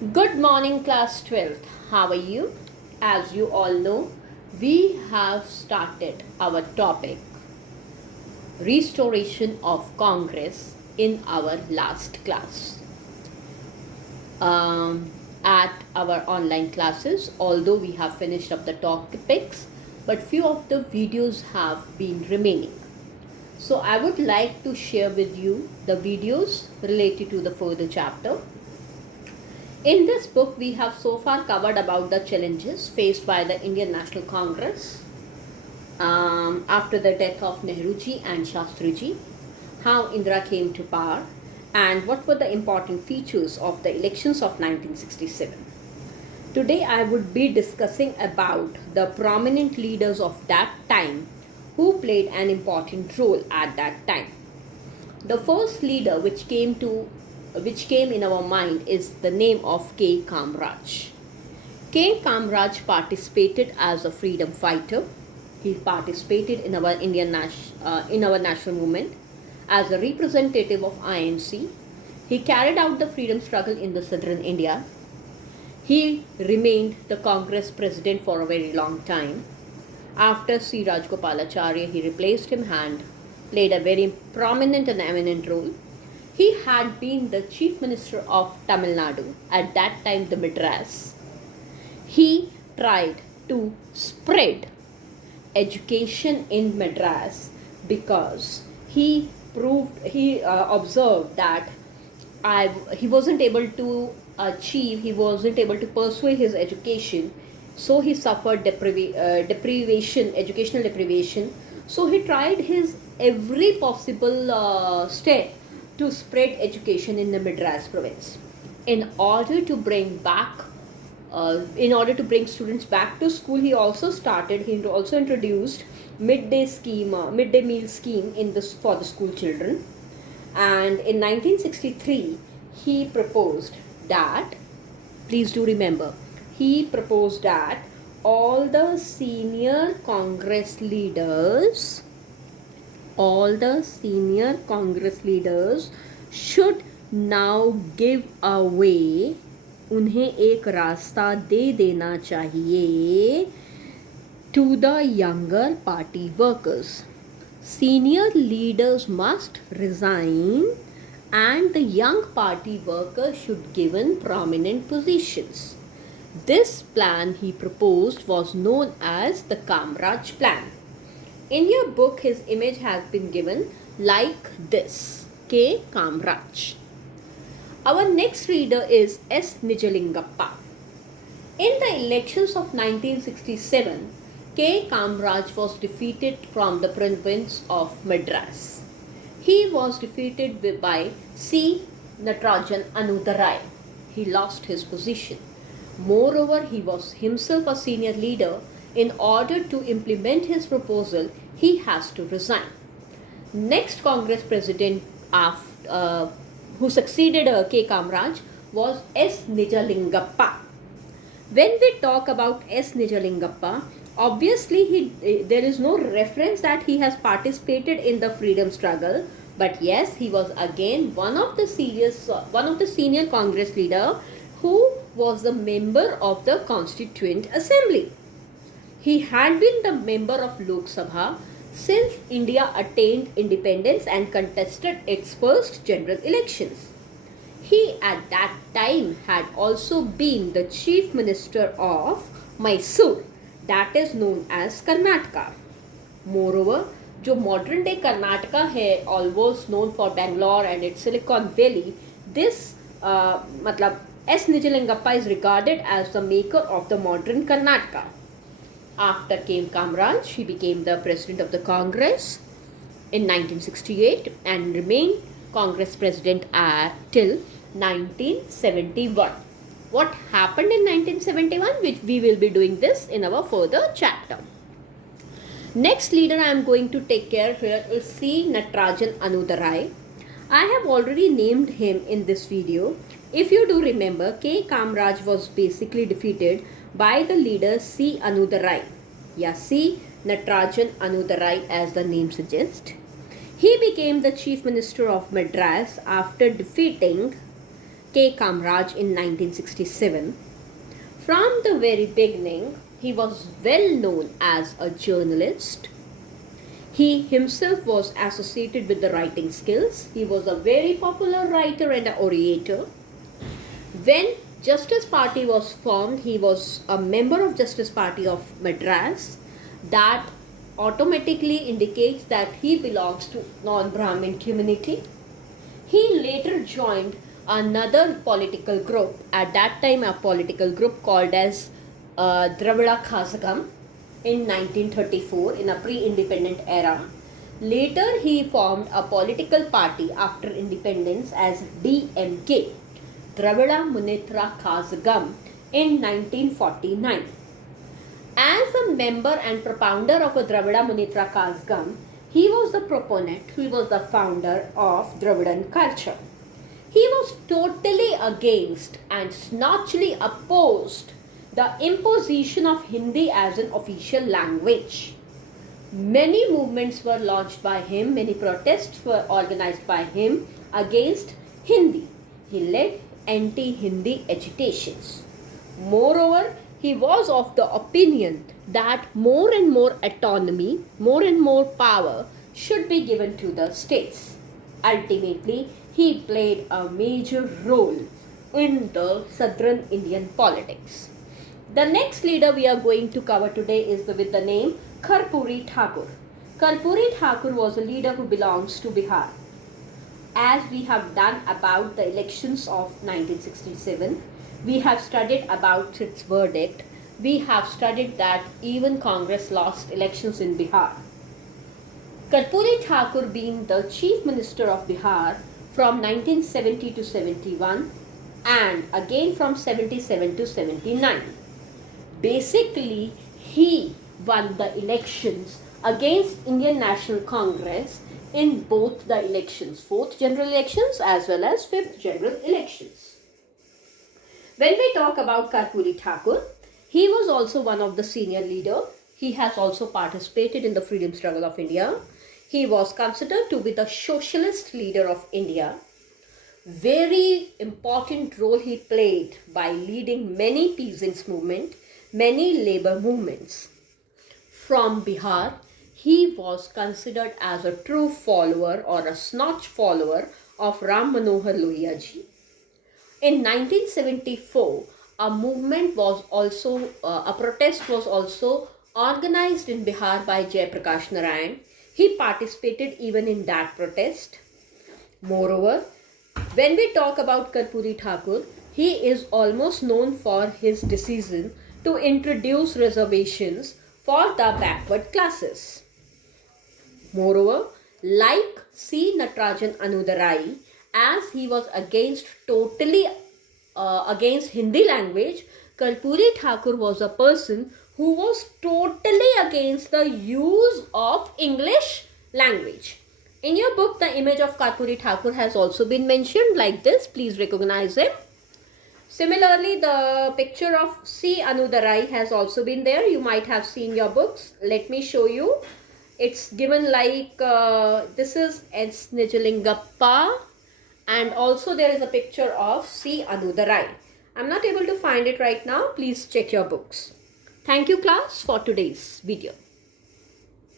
Good morning, class 12th. How are you? As you all know, we have started our topic restoration of Congress in our last class. At our online classes, although we have finished up the topics, but few of the videos have been remaining. So I would like to share with you the videos related to the further chapter. In this book, we have so far covered about the challenges faced by the Indian National Congress after the death of Nehruji and Shastriji, how Indira came to power, and what were the important features of the elections of 1967. Today, I would be discussing about the prominent leaders of that time who played an important role at that time. The first leader which came in our mind is the name of K. Kamraj. K. Kamraj participated as a freedom fighter. He participated in our national movement as a representative of INC. He carried out the freedom struggle in the southern India. He remained the Congress president for a very long time. After C. Rajgopalacharya, he replaced him and played a very prominent and eminent role. He had been the chief minister of Tamil Nadu, at that time the Madras. He tried to spread education in Madras because he observed that he wasn't able to pursue his education, so he suffered educational deprivation. So he tried his every possible step to spread education in the Madras province. In order to bring students back to school, he also introduced midday meal scheme for the school children. And in 1963, he proposed that, please do remember, he proposed that all the senior Congress leaders should now give away, उन्हें एक रास्ता दे देना चाहिए to the younger party workers. Senior leaders must resign and the young party workers should given prominent positions. This plan he proposed was known as the Kamraj plan. In your book, his image has been given like this: K. Kamraj. Our next leader is S. Nijalingappa. In the elections of 1967, K. Kamraj was defeated from the province of Madras. He was defeated by C. Natarajan Anudarai. He lost his position. Moreover, he was himself a senior leader. In order to implement his proposal, he has to resign. Next Congress president who succeeded K. Kamraj was S. Nijalingappa. When we talk about S. Nijalingappa, obviously there is no reference that he has participated in the freedom struggle, but yes, he was again one of the senior Congress leader who was the member of the Constituent Assembly. He had been the member of Lok Sabha since India attained independence and contested its first general elections. He at that time had also been the chief minister of Mysore, that is known as Karnataka. Moreover, जो modern day Karnataka है, almost known for Bangalore and its Silicon Valley, this S. Nijalingappa is regarded as the maker of the modern Karnataka. After came Kamraj, he became the president of the Congress in 1968 and remained Congress president till 1971. What happened in 1971? Which we will be doing this in our further chapter. Next leader I am going to take care here is C. Natarajan Anudarai. I have already named him in this video. If you do remember, K. Kamraj was basically defeated by the leader C. Anudarai. C. Natarajan Anudarai as the name suggests. He became the chief minister of Madras after defeating K. Kamraj in 1967. From the very beginning, he was well known as a journalist. He himself was associated with the writing skills. He was a very popular writer and an orator. When Justice Party was formed, he was a member of Justice Party of Madras. That automatically indicates that he belongs to non-Brahmin community. He later joined another political group, at that time a political group called as Dravida Khazagam in 1934 in a pre-independent era. Later he formed a political party after independence as DMK, Dravida Munnetra Khazagam, in 1949. As a member and propounder of a Dravida Munnetra Khazagam, he was the proponent, he was the founder of Dravidian culture. He was totally against and staunchly opposed the imposition of Hindi as an official language. Many movements were launched by him, many protests were organized by him against Hindi. He led anti-Hindi agitations. Moreover, he was of the opinion that more and more autonomy, more and more power should be given to the states. Ultimately, he played a major role in the southern Indian politics. The next leader we are going to cover today is with the name Karpuri Thakur. Karpuri Thakur was a leader who belongs to Bihar. As we have done about the elections of 1967, we have studied about its verdict. We have studied that even Congress lost elections in Bihar. Karpuri Thakur being the Chief Minister of Bihar from 1970 to 71 and again from 77 to 79. Basically, he won the elections against Indian National Congress in both the elections, 4th general elections as well as 5th general elections. When we talk about Karpuri Thakur, he was also one of the senior leader. He has also participated in the freedom struggle of India. He was considered to be the socialist leader of India. Very important role he played by leading many peasants movement, many labor movements. From Bihar, he was considered as a true follower or a staunch follower of Ram Manohar Lohia ji. In 1974, a movement was also, a protest was also organized in Bihar by Jayaprakash Narayan. He participated even in that protest. Moreover, when we talk about Karpuri Thakur, he is almost known for his decision to introduce reservations for the backward classes. Moreover, like C. Natarajan Anudarai, as he was totally against Hindi language, Karpuri Thakur was a person who was totally against the use of English language. In your book, the image of Karpuri Thakur has also been mentioned like this. Please recognize him. Similarly, the picture of C. Anudarai has also been there. You might have seen your books. Let me show you. It's given like this is S. Nijalingappa, and also there is a picture of C. Anudarai. I'm not able to find it right now. Please check your books. Thank you class for today's video.